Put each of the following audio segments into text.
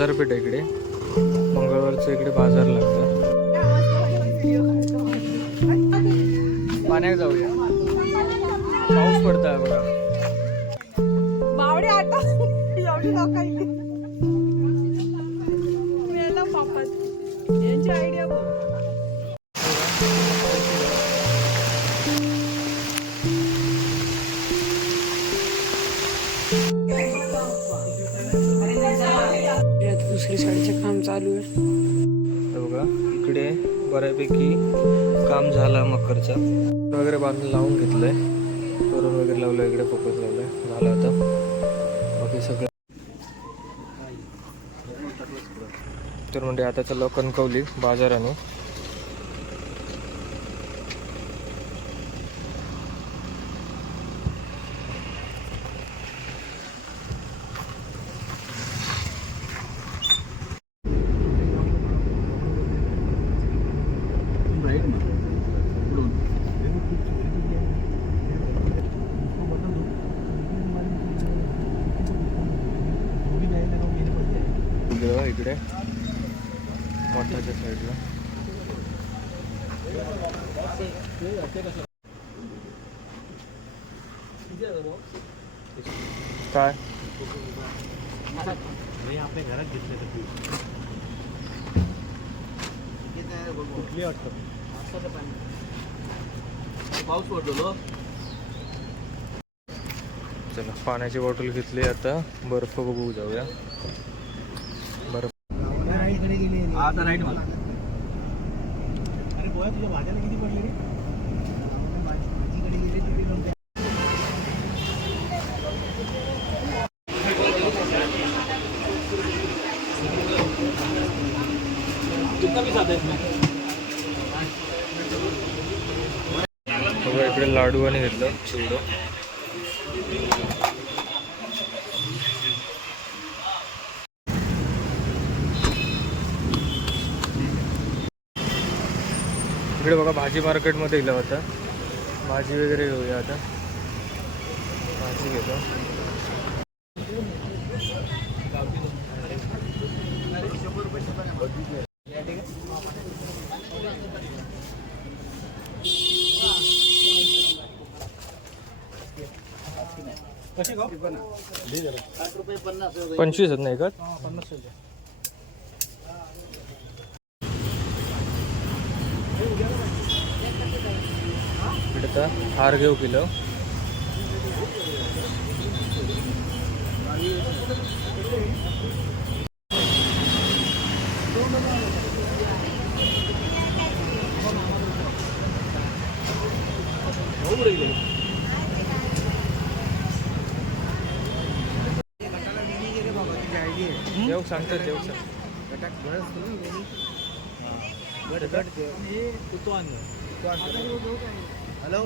बाजारपेठ आहे इकडे. मंगळवारचं इकडे बाजार लागतं. पाण्यात जाऊया. पाऊस पडतोय बघा. बावडे आटा एवढी लोक मेला पापात यांची आयडिया बघ. दुसरी साईडचे काम चालू आहे बघा. इकडे बऱ्यापैकी काम झालं. मकरचा वगैरे बांधून लावून घेतलंय. तोरण वगैरे लावलं. इकडे फोकस लावलाय. झालं आता. बाकी सगळं तर म्हणजे आता चाललो कणकवली बाजाराने. इकडे मोठ्याच्या साईडला काय आपल्या घरात घेतलं कुठली वाटतं पाऊस पडलो. चला पाण्याची बॉटल घेतली. आता बर्फ बघू जाऊया. बर्फ आता राईट मला. अरे बोला तुझ्या भाज्याला किती पडले रे. भाजीकडे गेले तिकडे बघा. इकडे लाडू आणि घेतलं चिवडं. इकडे बघा भाजी मार्केटमध्ये गेलं होतं. भाजी वगैरे घेऊया आता. भाजी घेतो. कशी गाव 25 आहेत नाही का. 50. इकडे तर हार घेऊ किलो. देऊ सांगतो देऊ सांग. हॅलो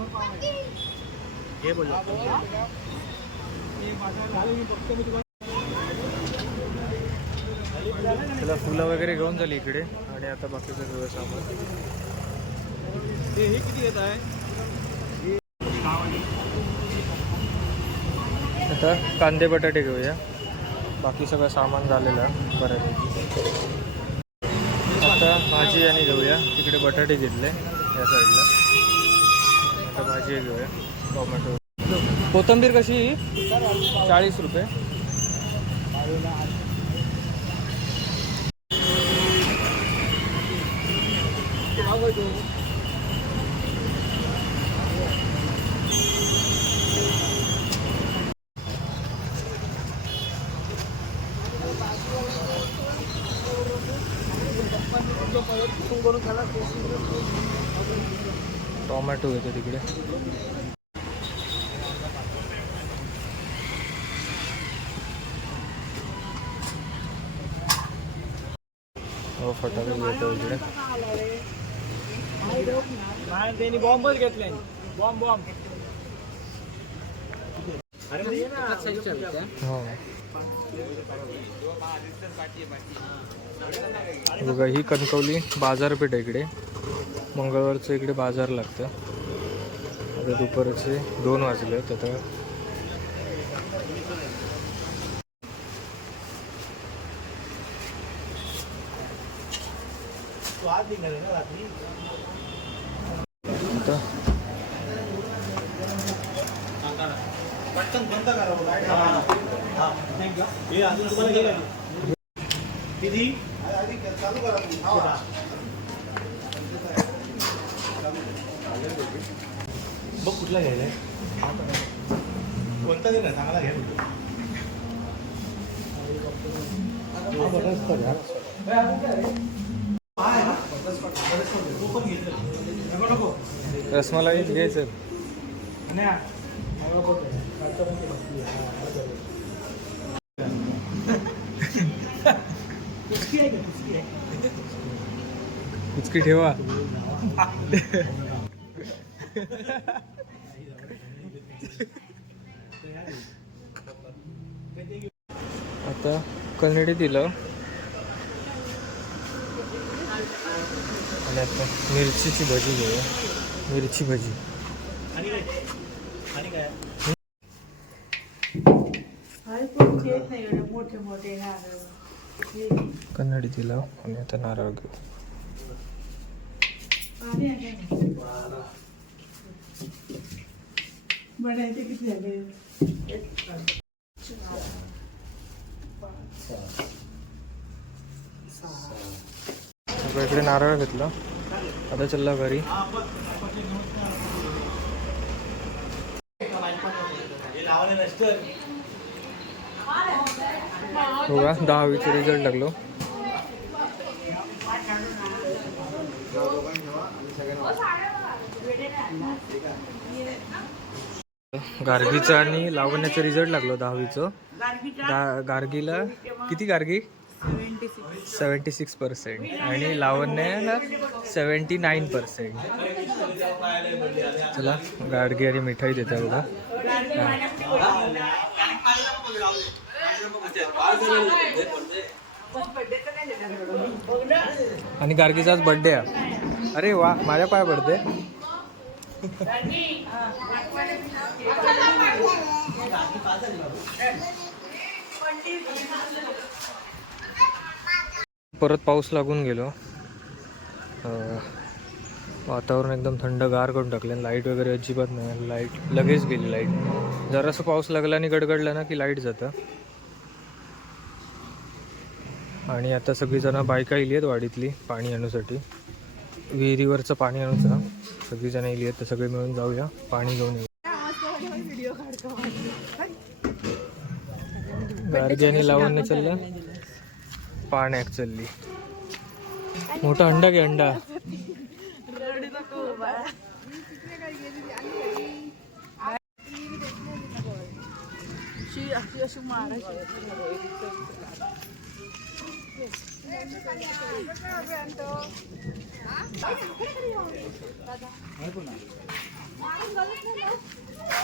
हे बोल. त्याला फुलं वगैरे घेऊन झाली इकडे. आणि आता बाकीचं सगळं सामान. हे किती येत आहे. आता कांदे बटाटे घेऊया. बाकी सगळं सामान झालेलं आहे बऱ्यापैकी. आता भाजी आणि घेऊया. तिकडे बटाटे घेतले या साईडला. आता भाजी घेऊया. टोमॅटो. कोथिंबीर कशी 40 रुपये. टोमॅटो येतो तिकडे. हो फटाके येतो इकडे. त्यांनी बॉम्बच घेतले. बॉम्ब हो बघा. ही कणकवली बाजारपेठ आहे इकडे. मंगळवारचं इकडे बाजार लागतं. आता दुपारचे 2 वाजले. आता स्वाद निघाले ना रात्री. आता पटकन बंद करा बघा. हा हे अजून तुम्हाला हे काय किती चालू करा तुम्ही. बघ कुठला घ्यायला कोणता घे ना चांगला घ्या. रसमलाईच घ्यायचं. कुचकी ठेवा. आता कन्नडी दिलं आणि आता मिरचीची भजी घेऊया. मिरची भजी कन्नडी दिलं आणि आता नारळ घेऊ. इकडे नारळ घेतलं. आता चालला घरी. बघा 10वीचा रिझल्ट लागलो. गार्गीचा आणि लावण्याचा रिझल्ट लागलो 10वीचं. गार्गीला किती? गार्गी 76% आणि लावण्याला 79%. चला गाडगी आणि मिठाई देता बघा. आणि गार्गीचा आज बर्थडे आहे. अरे वा, माझ्या पाय पडते. परत पाऊस लागून गेलो. वातावरण एकदम थंडगार करून टाकलं. लाईट वगैरे अजिबात नाही. लाईट लगेच गेली. लाईट जरासं पाऊस लागला आणि गडगडला ना की लाईट जातं. आणि आता सगळीजणं बायका इली आहेत वाडीतली पाणी आणण्यासाठी. विहिरीवरचं पाणी आणूचं सगळीजणं इली आहेत. तर सगळे मिळून जाऊया पाणी घेऊन येऊ. गार्ग्याने लावून चाललं. पाण्यात चालली. मोठा अंडा घे. अंडा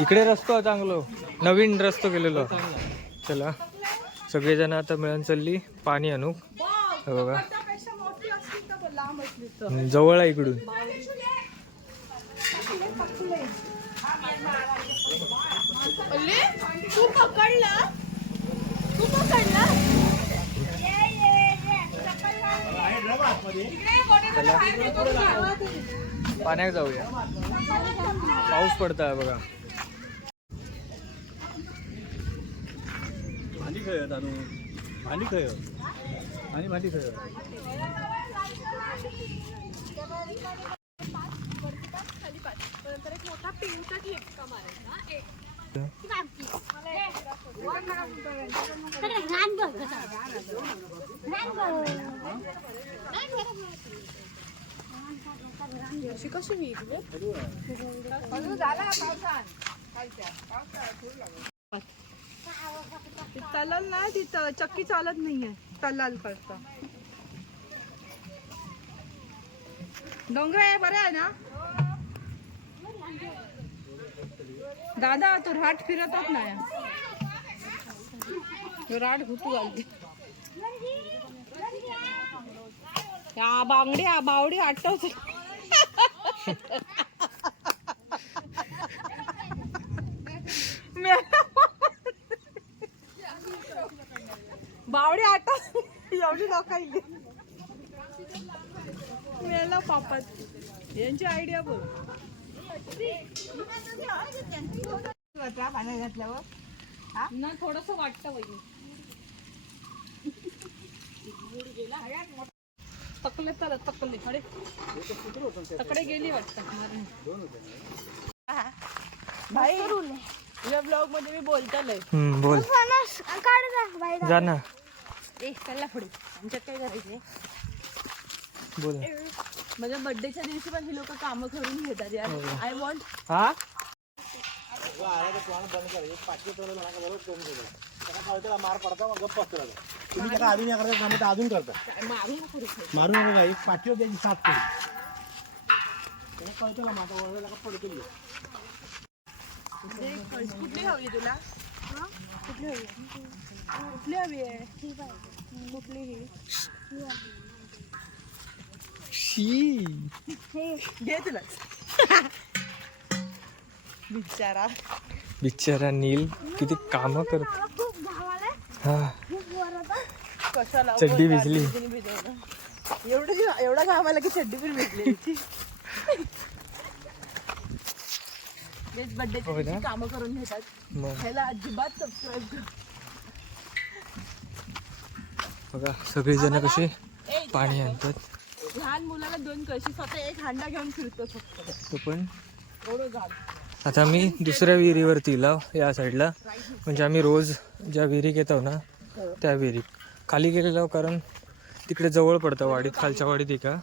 इकडे रस्तो चांगलो. नवीन रस्तो केलेलो. चला सगळेजण आता मिळून चालली पाणी आणू. बघा जवळ आहे इकडून. पाण्यात जाऊया. पाऊस पडताय बघा. भांडी खेळ भांडी खेळ आणि भांडी खेळ. तलाल नाही तिथं चक्की चालत नाहीये. तलाल करता डोंगर आहे. बरं आहे ना दादा? तो राट फिरतच नाही. राट घुटू घालते. बावडी आटवते. बावडी आटव एवढी लोकांनी मिळाला पापात यांची आयडिया बघ. पाण्यात घातल्यावर ना थोडस वाटतं वहिनी. तकले तर तकले अरे तकडे गेली वाटतं. भाई या ब्लॉग मध्ये मी बोलतालय. बोल जा ना चला पुढे आमच्यात काय करायचंय. बोल. माझ्या बर्थडेच्या दिवशी पण ही लोक कामं करून घेतात यार. आय वॉन्ट हा मार पडता मग गप्प असतो. तुम्ही त्याला आधी नाही करता तर अजून करता. मारू नका काही पाठीवर द्यायची साफ करू. त्याला कळतं ना माझा वळला का पडतो. कुठली हवी तुला. कुठली हवी कुठली हवी आहे. कुठलीही घे तुला. बिचारा बिचारा नील किती काम करत. हा कशाला चड्डी भिजली. एवढा घामाला की चड्डी पण भिजली. बर्थडे कामं करून घेतात. मग ह्याला अजिबात सबस्क्राईब कर. बघा सगळेजण कसे पाणी आणतात. लहान मुलाला 2 कळशी स्वतः एक हांडा घेऊन फिरतो फक्त. तो पण एवढं झाड. आता मी दुसऱ्या विहिरीवरती इलाव या साईडला. म्हणजे आम्ही रोज ज्या विहिरीत येतो ना त्या विहिरीत खाली गेलेलो, कारण तिकडे जवळ पडतं वाडीत, खालच्या वाडीत एका.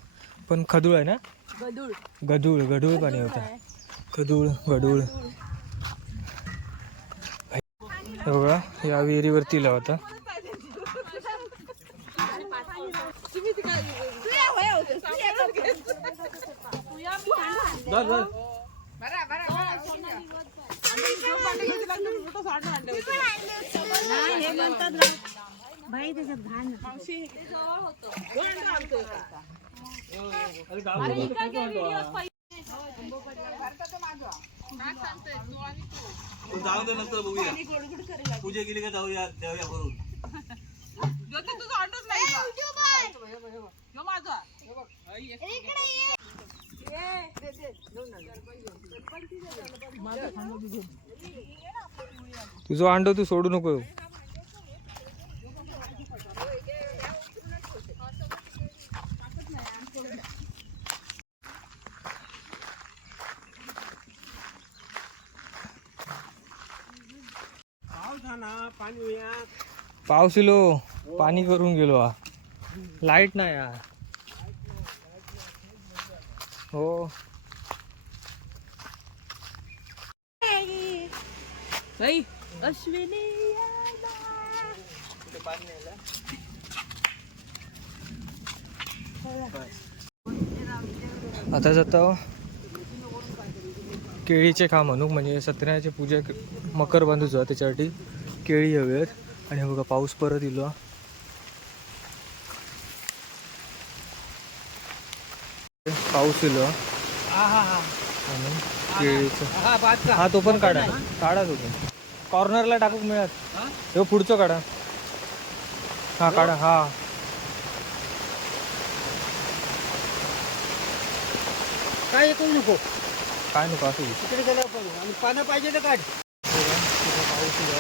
पण खदूळ आहे ना. गदूळ गढूळ गढूळ पाणी होतं. खदूळ गढूळ. हे बघा या विहिरीवरती इलाव आता. हे म्हणतात ना भाई त्याच्यात घाण. जाऊ दे नंतर बघूया. पूजा केली का जाऊया देऊया करून. तुझं अंड तू सोडू नको. पाऊस इलो पाणी करून गेलो. हा लाईट नाही यार. हो अश्विनी आता जातो केळीचे काम म्हणू. म्हणजे सत्यनारायणची पूजा मकर बांधूचा त्याच्यासाठी केळी हवी आहेत. आणि बघा पाऊस परत इलो. पाऊस इलो आणि केळीचं हा तो पण काढा. काढा तो पण कॉर्नरला टाकूक मिळत. तो पुढचं काढा. हा काढा. हा काय करू नको. काय नको असं तिकडे गेल्यावर करू. आणि पानं पाहिजे तर काढ. पाऊस इलो.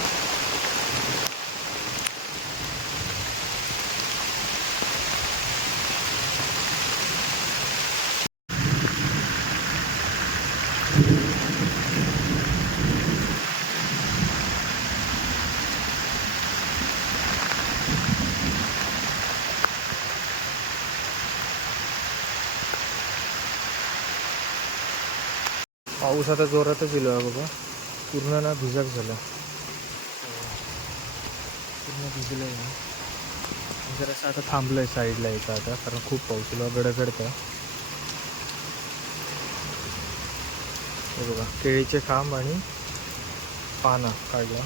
पाऊस आता जोरातच इलो आहे बघा. पूर्ण ना भिजक झालं. पूर्ण भिजलं आहे. जरासं आता थांबलं आहे साईडला येतं आता, कारण खूप पाऊस इलो गडगडतं. हे बघा केळीचे खांब आणि पानं काढलं.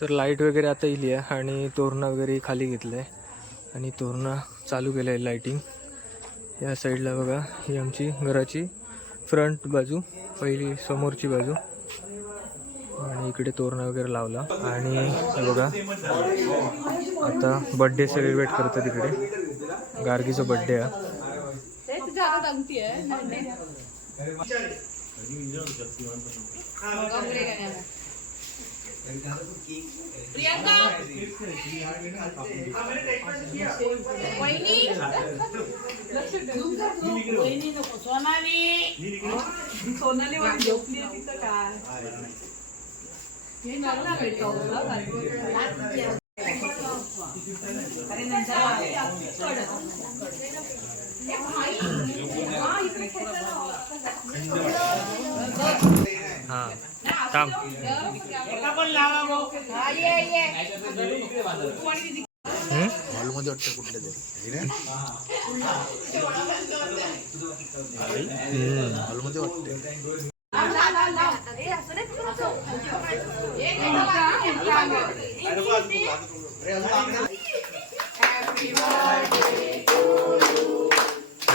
तर लाईट वगैरे आता इली आहे आणि तोरणं वगैरे खाली घेतलं आहे. आणि तोरणं चालू केलं आहे लाईटिंग. या साईडला बघा ही आमची घराची फ्रंट बाजू, पहिली समोरची बाजू. आणि इकडे तोरणं वगैरे लावला. आणि हे बघा आता बड्डे सेलिब्रेट करतात इकडे. गार्गीचा बड्डे आहे. हां थांब. हॉलमध्ये वाटतं कुठल्या तरी हॉलमध्ये वाटतं.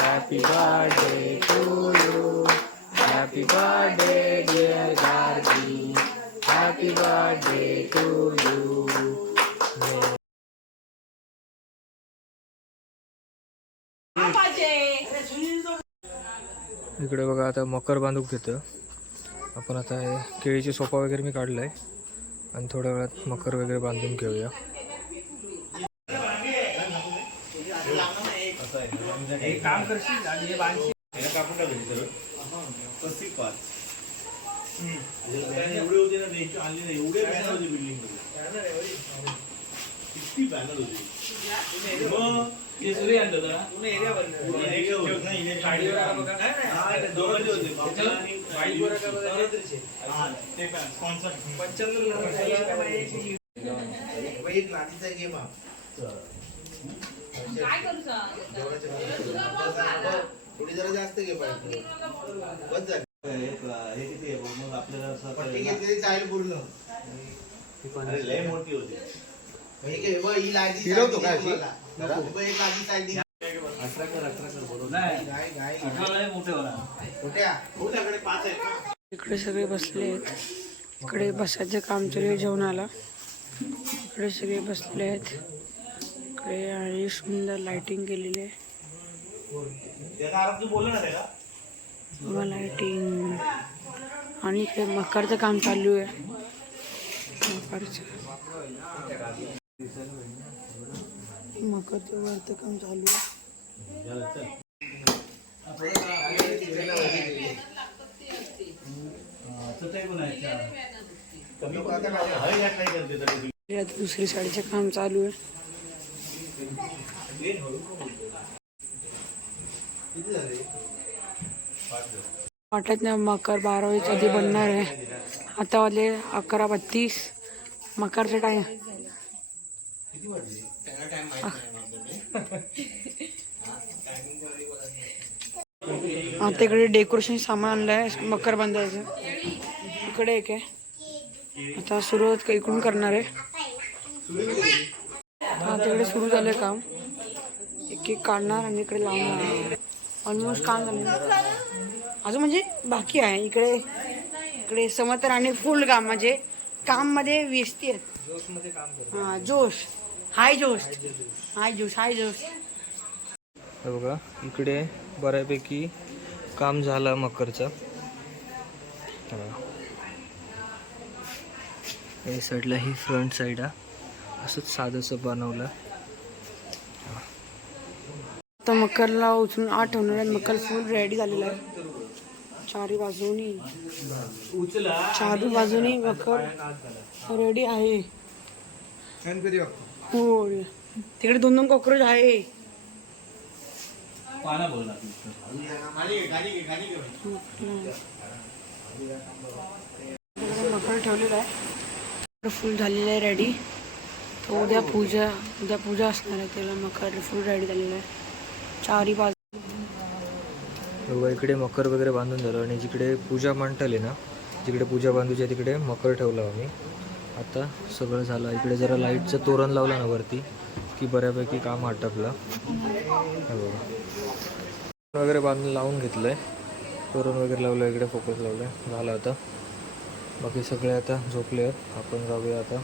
Happy birthday to you. Happy birthday dear Gargi. Happy birthday to you. इकडे बघा आता मकर बांधूक घेतं आपण. आता हे केळीची सोफा वगैरे मी काढलाय आणि थोड्या वेळात मकर वगैरे बांधून घेऊया. काम करशील आणि हे बांधशील कापून टाकायचं. एवढे होते ना नेक्स्ट आणले नाही. एवढे बॅनर होते बिल्डिंग मध्ये. किती बॅनर होते. मग ते सगळे आणलं ना पूर्ण एरिया बनला. एरिया होत नाही गाडीवर आला बघा. नाही दोघे होते बाबा आणि बाईकवर का बघा ते स्पॉन्सर 95 एक लाठीचा गेम आहे. काय करू थोडी जरा जास्त घे पाहिजे. बस झालं. हे किती आहे मग आपल्याला पट्टी घेतली जाईल पूर्ण. अरे लय मोठी होती. ही लाजी फिरवतो काय एक आधी साईड 18 कर बरोबर. नाही गाय 18 मोठे होणार. मोठ्याकडे 5 आहेत. इकडे सगळे बसले आहेत. इकडे बसायचं काम चालू आहे जेवणाला. इकडे सगळे बसले आहेत. इकडे आणि सुंदर लाइटिंग केलेली आहे. लाइटिंग आणि इकडे मकरचं काम चालू आहे. मकरचं वरचं काम चालू आहे. दुसरी साईडचे काम चालू आहे. वाटत नाही मकर 12 वाजेच्या आधी बनणार आहे. आता वाजले 11:32. मकरचा टाइम. आता इकडे डेकोरेशन सामान आणलं आहे मकर बांधायचं. इकडे एक आहे. आता सुरुवात इकडून करणार आहे. आता इकडे सुरू झालं काम. एक एक काढणार आणि इकडे लावणार. ऑलमोस्ट काम झालं अजून म्हणजे बाकी आहे. इकडे इकडे समतर आणि फुल काम म्हणजे काम मध्ये व्यस्ती आहेत. हां जोश हाय जोश हाय जोश हाय जोश. बघा इकडे बऱ्यापैकी काम झालं मकरचं. या साईडला ही फ्रंट साईड आहे. असंच साधंसं बनवलं. आता मकरला उचलून आठवणार आहे. मकर फुल रेडी झालेला आहे. चारी बाजूनी मकर रेडी आहे. हो तिकडे 2 कॉक्रोच आहे. मकर ठेवलेला आहे. फुल झालेलं आहे रेडी. तर उद्या पूजा असणार आहे. त्याला मकर फुल रेडी झालेलं आहे. चारी बाजू बघा इकडे मकर वगैरे बांधून झालं. आणि जिकडे पूजा मंडल आहे ना, जिकडे पूजा बांधूची तिकडे मकर ठेवला आम्ही. आता सगळं झालं. इकडे जरा लाईटचं तोरण लावलं ना वरती बाकी बऱ्यापैकी काम आटपलं. हे बघा वगैरे बांधून लावून घेतलं आहे. तोरण वगैरे लावलं, इकडे फोकस लावलं आहे. झालं आता. बाकी सगळे आता झोपले आहेत. आपण जाऊया आता